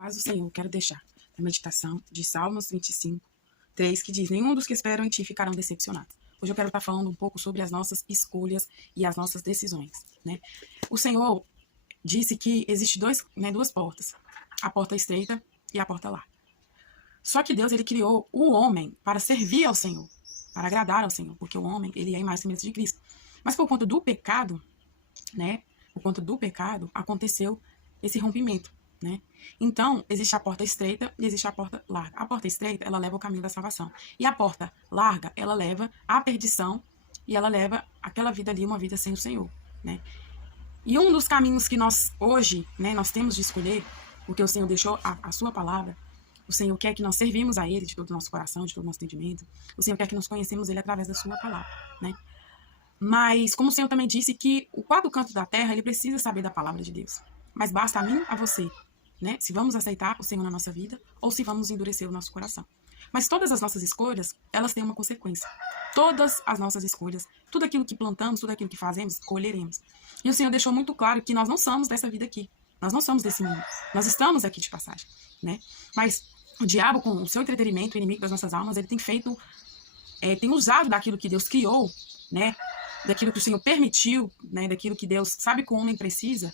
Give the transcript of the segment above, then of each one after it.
Paz do Senhor, quero deixar a meditação de Salmos 25, 3, que diz: nenhum dos que esperam em ti ficarão decepcionados. Hoje eu quero estar falando um pouco sobre as nossas escolhas e as nossas decisões, né? O Senhor disse que existe duas portas, a porta estreita e a porta larga. Só que Deus, ele criou o homem para servir ao Senhor, para agradar ao Senhor, porque o homem, ele é a imagem e semelhança de Cristo. Mas por conta do pecado, né? Por conta do pecado, aconteceu esse rompimento, né? Então, existe a porta estreita e existe a porta larga. A porta estreita, ela leva ao caminho da salvação. E a porta larga, ela leva à perdição e ela leva aquela vida ali, uma vida sem o Senhor, né? E um dos caminhos que nós hoje, né, nós temos de escolher, porque o Senhor deixou a sua palavra, o Senhor quer que nós servimos a Ele de todo o nosso coração, de todo o nosso entendimento. O Senhor quer que nós conhecemos Ele através da sua palavra, né? Mas, como o Senhor também disse, que o quatro canto da terra, ele precisa saber da palavra de Deus. Mas basta a mim, a você, né? Se vamos aceitar o Senhor na nossa vida ou se vamos endurecer o nosso coração. Mas todas as nossas escolhas, elas têm uma consequência. Todas as nossas escolhas, tudo aquilo que plantamos, tudo aquilo que fazemos, colheremos. E o Senhor deixou muito claro que nós não somos dessa vida aqui. Nós não somos desse mundo. Nós estamos aqui de passagem, né? Mas o diabo, com o seu entretenimento, o inimigo das nossas almas, ele tem feito, tem usado daquilo que Deus criou, né? Daquilo que o Senhor permitiu, né? Daquilo que Deus sabe que o homem precisa,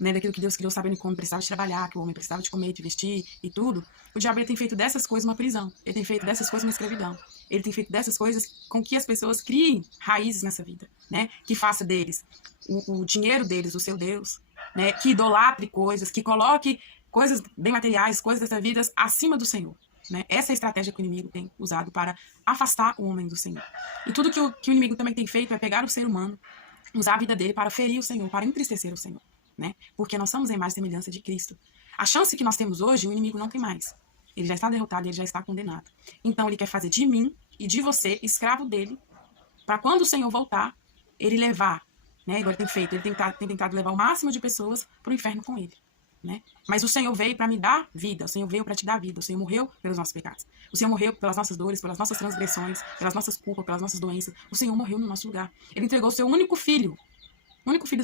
né? Daquilo que Deus criou sabendo que o homem precisava de trabalhar, que o homem precisava de comer, de vestir e tudo. O diabo, ele tem feito dessas coisas uma prisão. Ele tem feito dessas coisas uma escravidão. Ele tem feito dessas coisas com que as pessoas criem raízes nessa vida, né? Que faça deles o dinheiro deles, o seu Deus, né? Que idolatre coisas, que coloque coisas bem materiais, coisas dessa vida acima do Senhor. Né? Essa é a estratégia que o inimigo tem usado para afastar o homem do Senhor. E tudo que o inimigo também tem feito é pegar o ser humano, usar a vida dele para ferir o Senhor, para entristecer o Senhor. Né? Porque nós somos a imagem e semelhança de Cristo. A chance que nós temos hoje, o inimigo não tem mais. Ele já está derrotado, ele já está condenado. Então ele quer fazer de mim e de você escravo dele, para quando o Senhor voltar, ele levar, né? Igual ele tem feito, ele tem tentado levar o máximo de pessoas para o inferno com ele. Né? Mas o Senhor veio para me dar vida, o Senhor veio para te dar vida, o Senhor morreu pelos nossos pecados, o Senhor morreu pelas nossas dores, pelas nossas transgressões, pelas nossas culpas, pelas nossas doenças. O Senhor morreu no nosso lugar. Ele entregou o seu único filho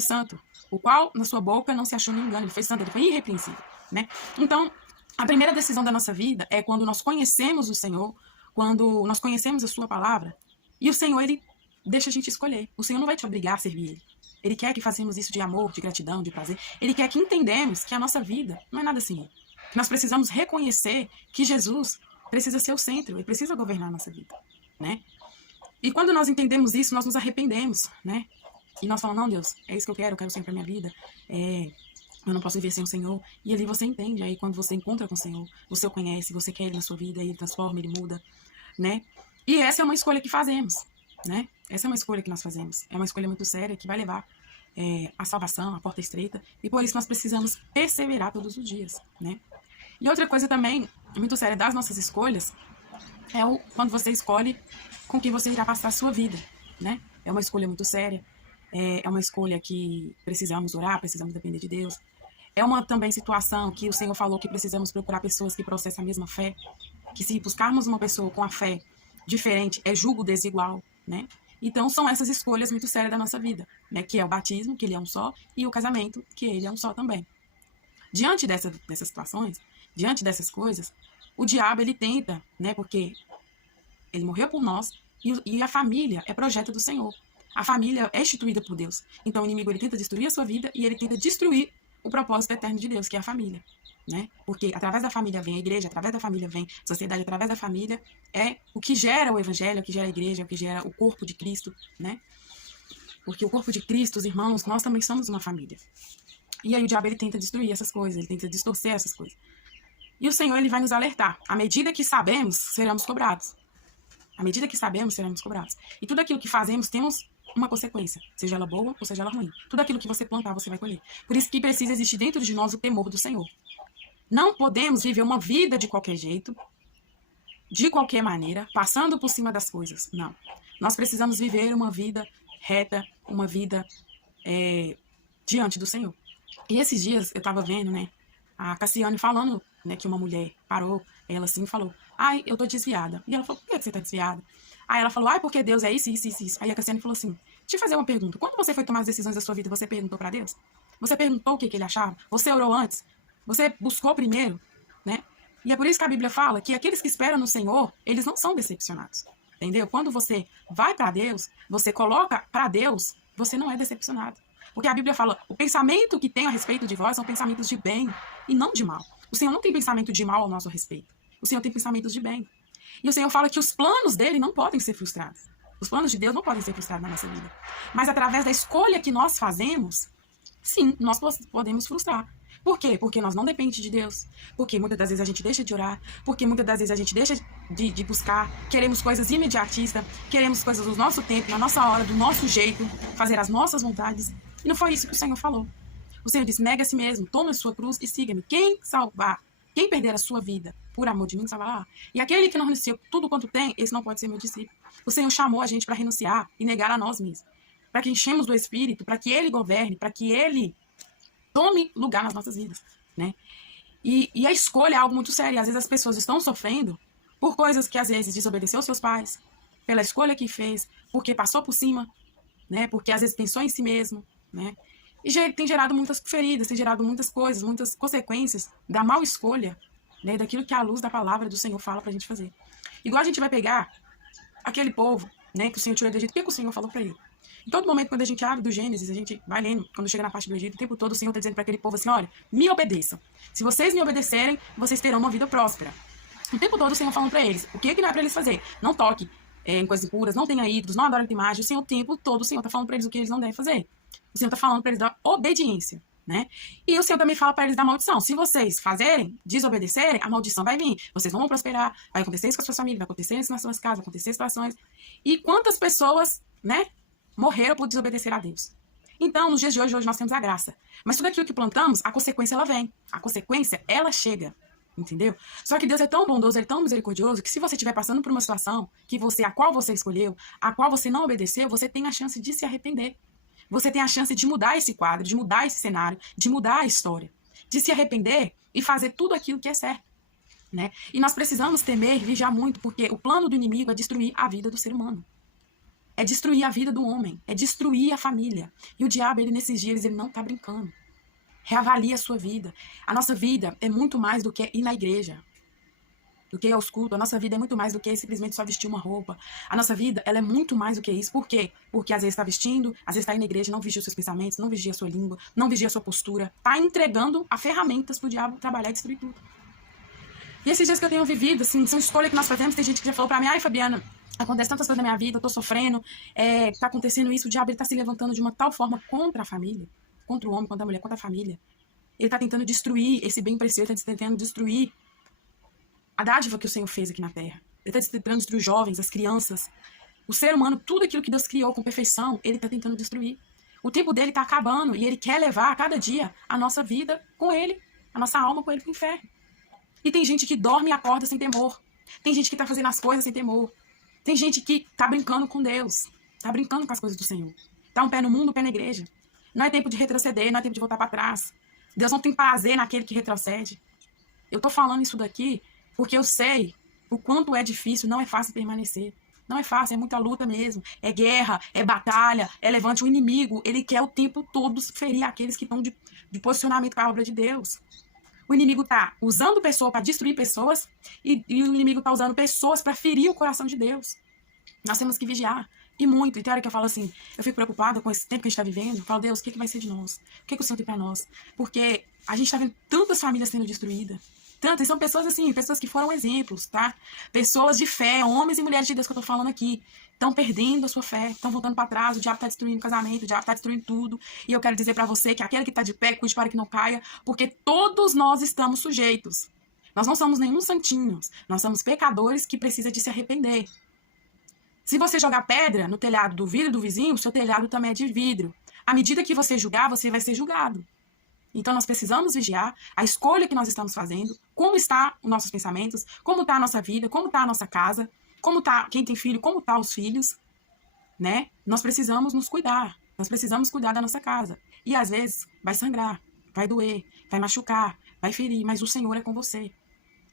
santo, o qual na sua boca não se achou nenhum engano. Ele foi santo, ele foi irrepreensível, né? Então, a primeira decisão da nossa vida é quando nós conhecemos o Senhor, quando nós conhecemos a sua palavra, e o Senhor, ele deixa a gente escolher. O Senhor não vai te obrigar a servir ele. Ele quer que façamos isso de amor, de gratidão, de prazer. Ele quer que entendamos que a nossa vida não é nada assim. Que nós precisamos reconhecer que Jesus precisa ser o centro, ele precisa governar a nossa vida, né? E quando nós entendemos isso, nós nos arrependemos, né? E nós falamos: não, Deus, é isso que eu quero o Senhor pra minha vida. Eu não posso viver sem o Senhor. E ali você entende. Aí quando você encontra com o Senhor, você o conhece, você quer ele na sua vida, ele transforma, ele muda, né? E essa é uma escolha que fazemos, né? Essa é uma escolha que nós fazemos. É uma escolha muito séria que vai levar a salvação, a porta estreita. E por isso nós precisamos perseverar todos os dias, né? E outra coisa também muito séria das nossas escolhas é quando você escolhe com quem você irá passar a sua vida, né? É uma escolha muito séria. É uma escolha que precisamos orar, precisamos depender de Deus. É uma também situação que o Senhor falou que precisamos procurar pessoas que processam a mesma fé. Que se buscarmos uma pessoa com a fé diferente, é julgo desigual, né? Então, são essas escolhas muito sérias da nossa vida, né? Que é o batismo, que ele é um só, e o casamento, que ele é um só também. Diante dessas situações, diante dessas coisas, o diabo, ele tenta, né? Porque ele morreu por nós, e a família é projeto do Senhor. A família é instituída por Deus. Então, o inimigo, ele tenta destruir a sua vida e ele tenta destruir o propósito eterno de Deus, que é a família. Né? Porque através da família vem a igreja, através da família vem a sociedade, através da família é o que gera o evangelho, o que gera a igreja, o que gera o corpo de Cristo, né? Porque o corpo de Cristo, os irmãos, nós também somos uma família. E aí o diabo, ele tenta destruir essas coisas, ele tenta distorcer essas coisas. E o Senhor, ele vai nos alertar. À medida que sabemos, seremos cobrados. À medida que sabemos, seremos cobrados. E tudo aquilo que fazemos, temos uma consequência, seja ela boa ou seja ela ruim. Tudo aquilo que você plantar, você vai colher. Por isso que precisa existir dentro de nós o temor do Senhor. Não podemos viver uma vida de qualquer jeito, de qualquer maneira, passando por cima das coisas. Não. Nós precisamos viver uma vida reta, uma vida diante do Senhor. E esses dias eu estava vendo, né, a Cassiane falando, né, que uma mulher parou, ela assim falou: ai, eu tô desviada. E ela falou: por que você tá desviada? Aí ela falou: ai, porque Deus é isso, isso, isso, isso. Aí a Cassiane falou assim: deixa eu fazer uma pergunta. Quando você foi tomar as decisões da sua vida, você perguntou para Deus? Você perguntou o que ele achava? Você orou antes? Você buscou primeiro, né? E é por isso que a Bíblia fala que aqueles que esperam no Senhor, eles não são decepcionados. Entendeu? Quando você vai para Deus, você coloca para Deus, você não é decepcionado. Porque a Bíblia fala, o pensamento que tem a respeito de vós são pensamentos de bem e não de mal. O Senhor não tem pensamento de mal ao nosso respeito. O Senhor tem pensamentos de bem. E o Senhor fala que os planos dele não podem ser frustrados. Os planos de Deus não podem ser frustrados na nossa vida. Mas através da escolha que nós fazemos, sim, nós podemos frustrar. Por quê? Porque nós não dependemos de Deus. Porque muitas das vezes a gente deixa de orar. Porque muitas das vezes a gente deixa de buscar. Queremos coisas imediatistas. Queremos coisas do nosso tempo, na nossa hora, do nosso jeito. Fazer as nossas vontades. E não foi isso que o Senhor falou. O Senhor disse, negue a si mesmo, tome a sua cruz e siga-me. Quem salvar, quem perder a sua vida por amor de mim, salvará. E aquele que não renuncia tudo quanto tem, esse não pode ser meu discípulo. O Senhor chamou a gente para renunciar e negar a nós mesmos. Para que enchemos do Espírito, para que Ele governe, para que Ele tome lugar nas nossas vidas, né? E a escolha é algo muito sério. Às vezes as pessoas estão sofrendo por coisas que às vezes desobedeceu aos seus pais, pela escolha que fez, porque passou por cima, né? Porque às vezes pensou em si mesmo, né? E tem gerado muitas feridas, tem gerado muitas coisas, muitas consequências da mal escolha, né? Daquilo que a luz da palavra do Senhor fala pra gente fazer. Igual a gente vai pegar aquele povo, né? Que o Senhor tirou do Egito, o que o Senhor falou pra ele? Em todo momento, quando a gente abre do Gênesis, a gente vai lendo, quando chega na parte do Egito, o tempo todo o Senhor está dizendo para aquele povo assim, olha, me obedeçam. Se vocês me obedecerem, vocês terão uma vida próspera. O tempo todo o Senhor falando para eles, o que não é para eles fazer? Não toque em coisas impuras, não tenha ídolos, não adore imagem. O Senhor, o tempo todo, o Senhor está falando para eles o que eles não devem fazer. O Senhor está falando para eles da obediência, né? E o Senhor também fala para eles da maldição. Se vocês fazerem, desobedecerem, a maldição vai vir. Vocês não vão prosperar, vai acontecer isso com as suas famílias, vai acontecer isso nas suas casas, vai acontecer situações. E quantas pessoas, né? Morreram por desobedecer a Deus. Então, nos dias de hoje nós temos a graça. Mas tudo aquilo que plantamos, a consequência ela vem. A consequência, ela chega. Entendeu? Só que Deus é tão bondoso, Ele é tão misericordioso, que se você estiver passando por uma situação a qual você escolheu, a qual você não obedeceu, você tem a chance de se arrepender. Você tem a chance de mudar esse quadro, de mudar esse cenário, de mudar a história. De se arrepender e fazer tudo aquilo que é certo. Né? E nós precisamos temer e vigiar muito, porque o plano do inimigo é destruir a vida do ser humano. É destruir a vida do homem, é destruir a família. E o diabo, ele nesses dias, ele não está brincando. Reavalie a sua vida. A nossa vida é muito mais do que ir na igreja, do que ir aos cultos. A nossa vida é muito mais do que simplesmente só vestir uma roupa. A nossa vida, ela é muito mais do que isso. Por quê? Porque às vezes está vestindo, às vezes está indo na igreja, não vigia os seus pensamentos, não vigia a sua língua, não vigia a sua postura. Está entregando a ferramentas para o diabo trabalhar e destruir tudo. E esses dias que eu tenho vivido, assim, são escolhas que nós fazemos. Tem gente que já falou para mim, ai, Fabiana, acontece tantas coisas na minha vida, eu tô sofrendo, tá acontecendo isso, o diabo ele tá se levantando de uma tal forma contra a família, contra o homem, contra a mulher, contra a família. Ele tá tentando destruir esse bem precioso, ele tá tentando destruir a dádiva que o Senhor fez aqui na terra. Ele tá tentando destruir os jovens, as crianças. O ser humano, tudo aquilo que Deus criou com perfeição, ele tá tentando destruir. O tempo dele tá acabando e ele quer levar a cada dia a nossa vida com ele, a nossa alma com ele pro inferno. E tem gente que dorme e acorda sem temor. Tem gente que tá fazendo as coisas sem temor. Tem gente que tá brincando com Deus, tá brincando com as coisas do Senhor. Tá um pé no mundo, um pé na igreja. Não é tempo de retroceder, não é tempo de voltar para trás. Deus não tem prazer naquele que retrocede. Eu tô falando isso daqui porque eu sei o quanto é difícil, não é fácil permanecer. Não é fácil, é muita luta mesmo. É guerra, é batalha, é levante. O inimigo, ele quer o tempo todo ferir aqueles que estão de posicionamento com a obra de Deus. O inimigo tá usando pessoas para destruir pessoas e o inimigo tá usando pessoas para ferir o coração de Deus. Nós temos que vigiar. E muito. E tem hora que eu falo assim, eu fico preocupada com esse tempo que a gente está vivendo. Eu falo, Deus, o que vai ser de nós? O que o Senhor tem para nós? Porque a gente está vendo tantas famílias sendo destruídas. Tantas. E são pessoas assim, pessoas que foram exemplos, tá? Pessoas de fé, homens e mulheres de Deus que eu tô falando aqui. Estão perdendo a sua fé, estão voltando para trás, o diabo está destruindo o casamento, o diabo está destruindo tudo. E eu quero dizer para você que aquele que está de pé, cuide para que não caia, porque todos nós estamos sujeitos. Nós não somos nenhum santinhos, nós somos pecadores que precisam de se arrepender. Se você jogar pedra no telhado do vidro do vizinho, o seu telhado também é de vidro. À medida que você julgar, você vai ser julgado. Então nós precisamos vigiar a escolha que nós estamos fazendo, como estão os nossos pensamentos, como está a nossa vida, como está a nossa casa, como tá quem tem filho, como tá os filhos, né? Nós precisamos nos cuidar. Nós precisamos cuidar da nossa casa. E às vezes vai sangrar, vai doer, vai machucar, vai ferir, mas o Senhor é com você.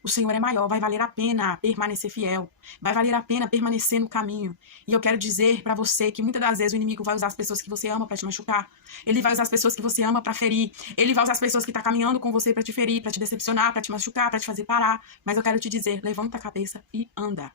O Senhor é maior, vai valer a pena permanecer fiel, vai valer a pena permanecer no caminho. E eu quero dizer para você que muitas das vezes o inimigo vai usar as pessoas que você ama para te machucar, ele vai usar as pessoas que você ama para ferir, ele vai usar as pessoas que estão caminhando com você para te ferir, para te decepcionar, para te machucar, para te fazer parar. Mas eu quero te dizer, levanta a cabeça e anda.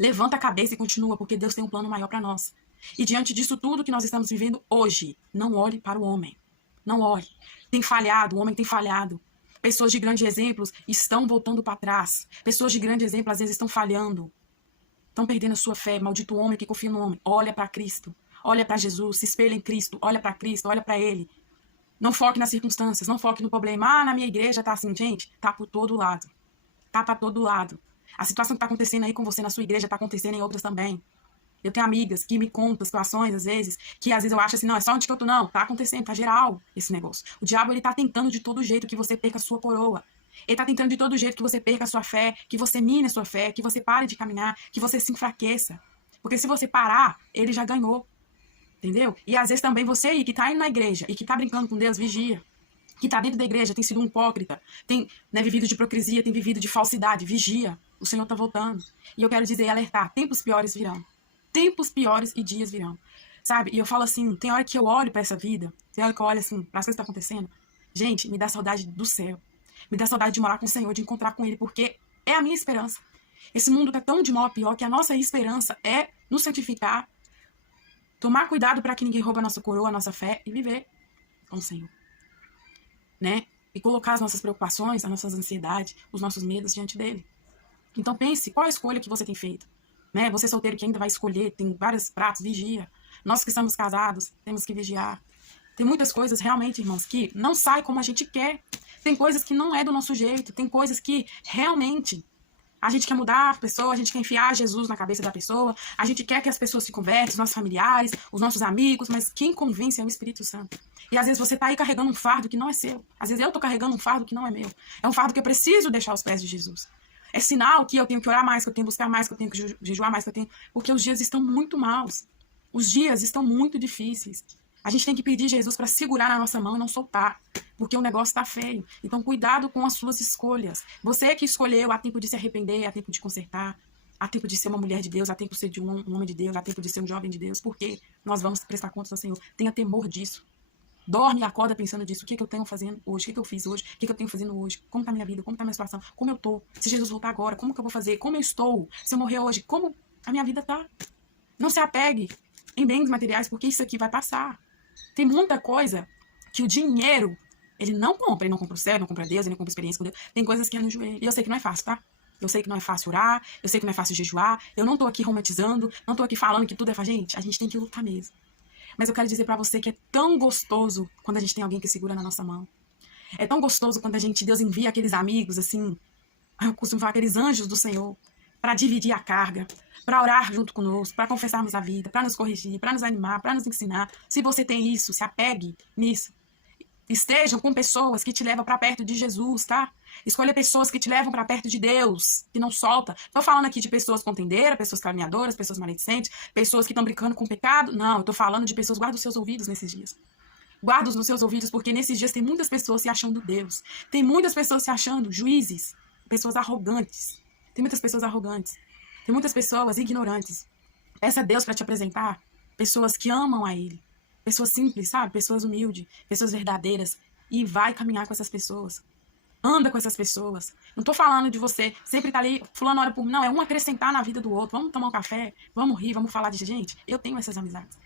Levanta a cabeça e continua, porque Deus tem um plano maior para nós. E diante disso tudo que nós estamos vivendo hoje, não olhe para o homem. Não olhe. Tem falhado, o homem tem falhado. Pessoas de grandes exemplos estão voltando para trás. Pessoas de grande exemplo às vezes estão falhando. Estão perdendo a sua fé. Maldito homem que confia no homem. Olha para Cristo. Olha para Jesus. Se espelha em Cristo. Olha para Cristo. Olha para Ele. Não foque nas circunstâncias. Não foque no problema. Ah, na minha igreja tá assim. Gente, tá por todo lado. Tá para todo lado. A situação que tá acontecendo aí com você na sua igreja tá acontecendo em outras também. Eu tenho amigas que me contam situações, às vezes eu acho assim, não, é só onde que eu tô, não. Tá acontecendo, tá geral esse negócio. O diabo, ele tá tentando de todo jeito que você perca a sua coroa. Ele tá tentando de todo jeito que você perca a sua fé, que você mine a sua fé, que você pare de caminhar, que você se enfraqueça. Porque se você parar, ele já ganhou. Entendeu? E às vezes também você aí, que tá indo na igreja e que tá brincando com Deus, vigia. Que tá dentro da igreja, tem sido um hipócrita, tem vivido de hipocrisia, tem vivido de falsidade, vigia. O Senhor tá voltando. E eu quero dizer e alertar, tempos piores virão. Tempos piores e dias virão, sabe? E eu falo assim, tem hora que eu olho pra essa vida, tem hora que eu olho assim, para as coisas que estão acontecendo, gente, me dá saudade do céu, me dá saudade de morar com o Senhor, de encontrar com Ele, porque é a minha esperança. Esse mundo tá tão de mal a pior que a nossa esperança é nos santificar, tomar cuidado para que ninguém rouba a nossa coroa, a nossa fé e viver com o Senhor, né? E colocar as nossas preocupações, as nossas ansiedades, os nossos medos diante dele. Então pense, qual a escolha que você tem feito? Né? Você solteiro que ainda vai escolher, tem vários pratos, vigia. Nós que estamos casados, temos que vigiar. Tem muitas coisas, realmente, irmãos, que não sai como a gente quer. Tem coisas que não é do nosso jeito. Tem coisas que, realmente, a gente quer mudar a pessoa, a gente quer enfiar Jesus na cabeça da pessoa, a gente quer que as pessoas se convertam, os nossos familiares, os nossos amigos, mas quem convence é o Espírito Santo. E às vezes você tá aí carregando um fardo que não é seu. Às vezes eu tô carregando um fardo que não é meu. É um fardo que eu preciso deixar aos pés de Jesus. É sinal que eu tenho que orar mais, que eu tenho que buscar mais, que eu tenho que jejuar mais, que eu tenho... Porque os dias estão muito maus. Os dias estão muito difíceis. A gente tem que pedir Jesus para segurar na nossa mão e não soltar. Porque o negócio está feio. Então, cuidado com as suas escolhas. Você que escolheu, há tempo de se arrepender, há tempo de consertar, há tempo de ser uma mulher de Deus, há tempo de ser um homem de Deus, há tempo de ser um jovem de Deus. Porque nós vamos prestar contas ao Senhor. Tenha temor disso. Dorme e acorda pensando disso. O que é que eu tenho fazendo hoje? O que é que eu fiz hoje? O que é que eu tenho fazendo hoje? Como tá a minha vida? Como tá a minha situação? Como eu tô? Se Jesus voltar agora, como que eu vou fazer? Como eu estou? Se eu morrer hoje, como a minha vida tá? Não se apegue em bens materiais, porque isso aqui vai passar. Tem muita coisa que o dinheiro, ele não compra. Ele não compra o céu, não compra Deus, ele não compra experiência com Deus. Tem coisas que é no joelho. E eu sei que não é fácil, tá? Eu sei que não é fácil orar, eu sei que não é fácil jejuar. Eu não tô aqui romantizando, não tô aqui falando que tudo é fácil. Gente, a gente tem que lutar mesmo. Mas eu quero dizer pra você que é tão gostoso quando a gente tem alguém que segura na nossa mão. É tão gostoso quando Deus envia aqueles amigos, assim, eu costumo falar, aqueles anjos do Senhor, para dividir a carga, para orar junto conosco, para confessarmos a vida, para nos corrigir, para nos animar, para nos ensinar. Se você tem isso, se apegue nisso. Estejam com pessoas que te levam para perto de Jesus, tá? Escolha pessoas que te levam para perto de Deus, que não solta. Tô falando aqui de pessoas contendeiras, pessoas caluniadoras, pessoas maledicentes, pessoas que estão brincando com o pecado. Não, eu tô falando de pessoas, guarda os seus ouvidos nesses dias. Guarda-os nos seus ouvidos, porque nesses dias tem muitas pessoas se achando Deus. Tem muitas pessoas se achando juízes, pessoas arrogantes. Tem muitas pessoas arrogantes. Tem muitas pessoas ignorantes. Peça a Deus para te apresentar pessoas que amam a Ele. Pessoas simples, sabe? Pessoas humildes, pessoas verdadeiras. E vai caminhar com essas pessoas. Anda com essas pessoas. Não tô falando de você sempre tá ali, fulano hora por mim. Não, é um acrescentar na vida do outro. Vamos tomar um café, vamos rir, vamos falar de gente. Eu tenho essas amizades.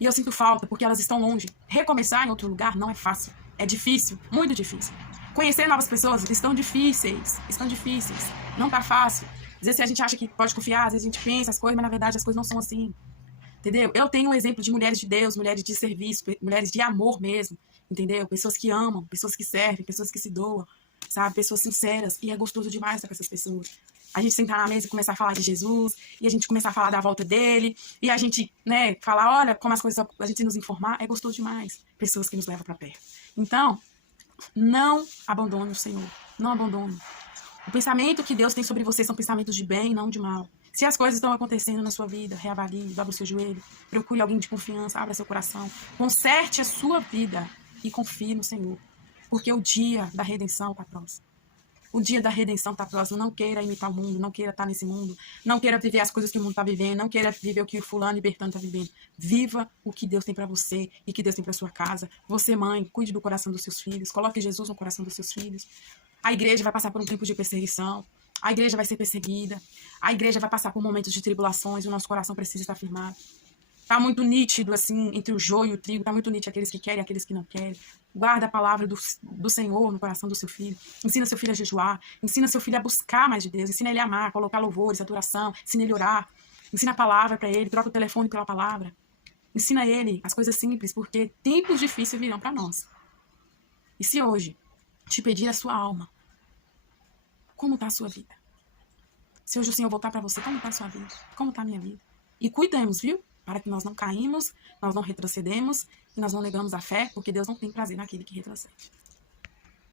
E eu sinto falta, porque elas estão longe. Recomeçar em outro lugar não é fácil. É difícil, muito difícil. Conhecer novas pessoas estão difíceis. Estão difíceis. Não tá fácil. Às vezes a gente acha que pode confiar, às vezes a gente pensa as coisas, mas na verdade as coisas não são assim. Entendeu? Eu tenho um exemplo de mulheres de Deus, mulheres de serviço, mulheres de amor mesmo, entendeu? Pessoas que amam, pessoas que servem, pessoas que se doam, sabe? Pessoas sinceras. E é gostoso demais estar com essas pessoas. A gente sentar na mesa e começar a falar de Jesus, e a gente começar a falar da volta dele, e a gente, né, falar, olha, como as coisas, a gente nos informar, é gostoso demais. Pessoas que nos levam para perto. Então, não abandone o Senhor. Não abandone. O pensamento que Deus tem sobre você são pensamentos de bem, não de mal. Se as coisas estão acontecendo na sua vida, reavalie, dobra o seu joelho, procure alguém de confiança, abra seu coração, conserte a sua vida e confie no Senhor, porque o dia da redenção está próximo. O dia da redenção está próximo. Não queira imitar o mundo, não queira estar nesse mundo, não queira viver as coisas que o mundo está vivendo, não queira viver o que o fulano e Bertano está vivendo. Viva o que Deus tem para você e que Deus tem para sua casa. Você, mãe, cuide do coração dos seus filhos, coloque Jesus no coração dos seus filhos. A igreja vai passar por um tempo de perseguição, a igreja vai ser perseguida, a igreja vai passar por momentos de tribulações, o nosso coração precisa estar firmado. Está muito nítido, assim, entre o joio e o trigo, está muito nítido aqueles que querem e aqueles que não querem. Guarda a palavra do Senhor no coração do seu filho. Ensina seu filho a jejuar, ensina seu filho a buscar mais de Deus, ensina ele a amar, a colocar louvores, adoração, ensina ele a orar, ensina a palavra para ele, troca o telefone pela palavra. Ensina ele as coisas simples, porque tempos difíceis virão para nós. E se hoje te pedir a sua alma, como está a sua vida? Se hoje o Senhor voltar para você, como está a sua vida? Como está a minha vida? E cuidemos, viu? Para que nós não caímos, nós não retrocedemos e nós não negamos a fé, porque Deus não tem prazer naquele que retrocede.